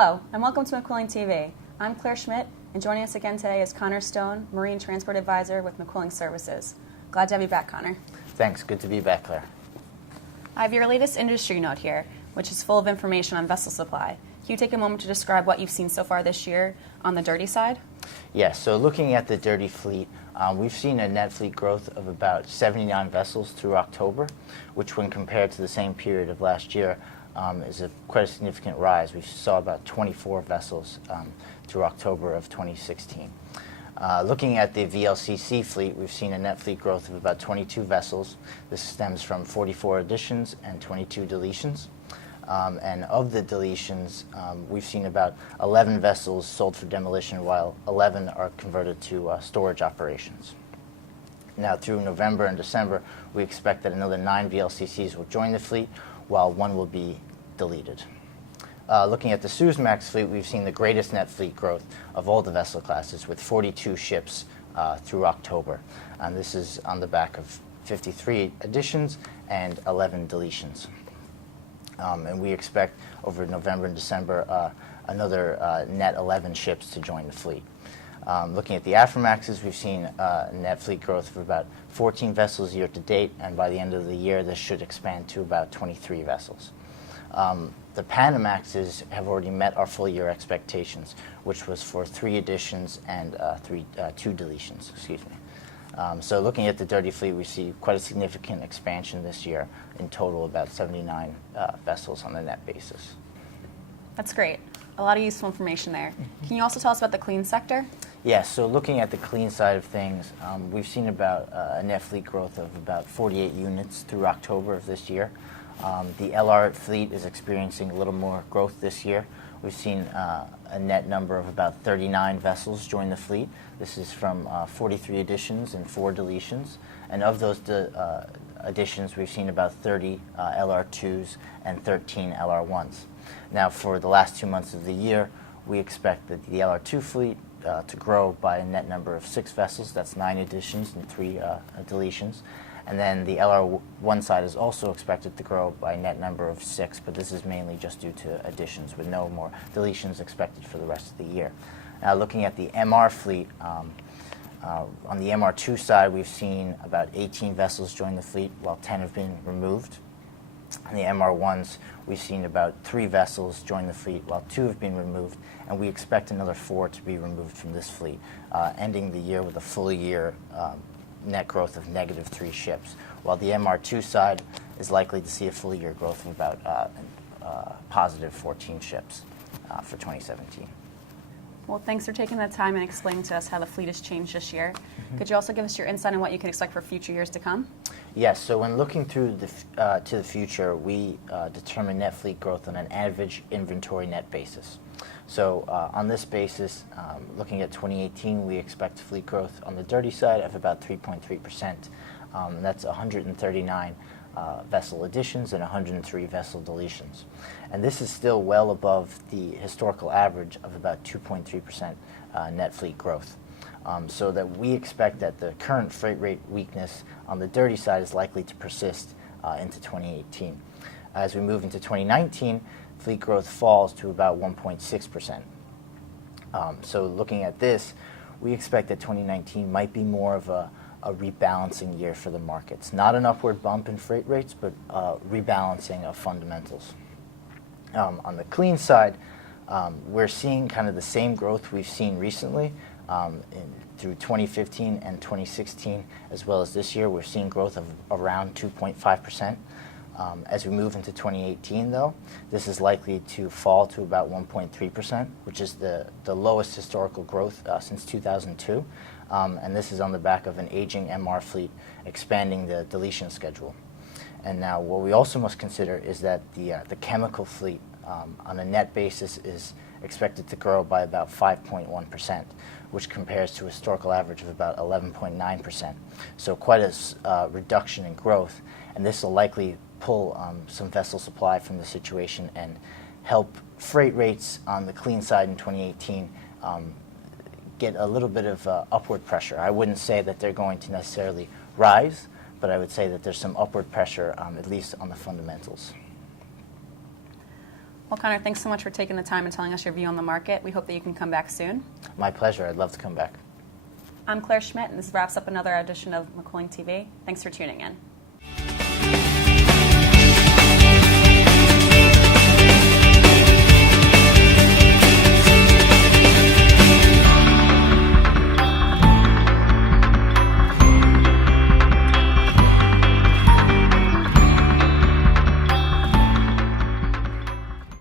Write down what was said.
Hello, and welcome to McQuilling TV. I'm Claire Schmidt, and joining us again today is Conor Stone, Marine Transport Advisor with McQuilling Services. Glad to have you back, Conor. Thanks. Good to be back, Claire. I have your latest industry note here, which is full of information on vessel supply. Can you take a moment to describe what you've seen so far this year on the dirty side? Yes, so looking at the dirty fleet, we've seen a net fleet growth of about 79 vessels through October, which when compared to the same period of last year is quite a significant rise. We saw about 24 vessels through October of 2016. Looking at the VLCC fleet, we've seen a net fleet growth of about 22 vessels. This stems from 44 additions and 22 deletions. And of the deletions, we've seen about 11 vessels sold for demolition, while 11 are converted to storage operations. Now, through November and December, we expect that another 9 VLCCs will join the fleet, while 1 will be deleted. Looking at the Suezmax fleet, we've seen the greatest net fleet growth of all the vessel classes, with 42 ships through October. And this is on the back of 53 additions and 11 deletions. And we expect over November and December another net 11 ships to join the fleet. Looking at the Aframaxes, we've seen net fleet growth of about 14 vessels year to date, and by the end of the year, this should expand to about 23 vessels. The Panamaxes have already met our full year expectations, which was for 3 additions and 2 deletions. So looking at the dirty fleet, we see quite a significant expansion this year. In total, about 79 vessels on a net basis. That's great. A lot of useful information there. Can you also tell us about the clean sector? Yes, so looking at the clean side of things, we've seen about a net fleet growth of about 48 units through October of this year. The LR fleet is experiencing a little more growth this year. We've seen a net number of about 39 vessels join the fleet. This is from 43 additions and 4 deletions. And of those additions, we've seen about 30 LR2s and 13 LR1s. Now, for the last 2 months of the year, we expect that the LR2 fleet to grow by a net number of 6 vessels. That's 9 additions and 3 deletions. And then the LR1 side is also expected to grow by a net number of 6, but this is mainly just due to additions, with no more deletions expected for the rest of the year. Now, looking at the MR fleet, on the MR2 side, we've seen about 18 vessels join the fleet, while 10 have been removed. On the MR1s, we've seen about 3 vessels join the fleet, while 2 have been removed, and we expect another 4 to be removed from this fleet, ending the year with a full year net growth of -3 ships, while the MR2 side is likely to see a full year growth of about positive 14 ships for 2017. Well, thanks for taking the time and explaining to us how the fleet has changed this year. Could you also give us your insight on what you can expect for future years to come? Yes, so when looking through to the future, we determine net fleet growth on an average inventory net basis. So on this basis, looking at 2018, we expect fleet growth on the dirty side of about 3.3%. That's 139 vessel additions and 103 vessel deletions. And this is still well above the historical average of about 2.3% net fleet growth. So that we expect that the current freight rate weakness on the dirty side is likely to persist into 2018. As we move into 2019, fleet growth falls to about 1.6%. So looking at this, we expect that 2019 might be more of a rebalancing year for the markets. Not an upward bump in freight rates, but rebalancing of fundamentals. On the clean side, we're seeing kind of the same growth we've seen recently through 2015 and 2016, as well as this year. We're seeing growth of around 2.5%. As we move into 2018, though, this is likely to fall to about 1.3%, which is the lowest historical growth since 2002. And this is on the back of an aging MR fleet expanding the deletion schedule. And now what we also must consider is that the chemical fleet on a net basis is expected to grow by about 5.1%, which compares to a historical average of about 11.9%. So quite a reduction in growth, and this will likely pull some vessel supply from the situation and help freight rates on the clean side in 2018 get a little bit of upward pressure. I wouldn't say that they're going to necessarily rise, but I would say that there's some upward pressure, at least on the fundamentals. Well, Conor, thanks so much for taking the time and telling us your view on the market. We hope that you can come back soon. My pleasure. I'd love to come back. I'm Claire Schmidt, and this wraps up another edition of McQuilling TV. Thanks for tuning in.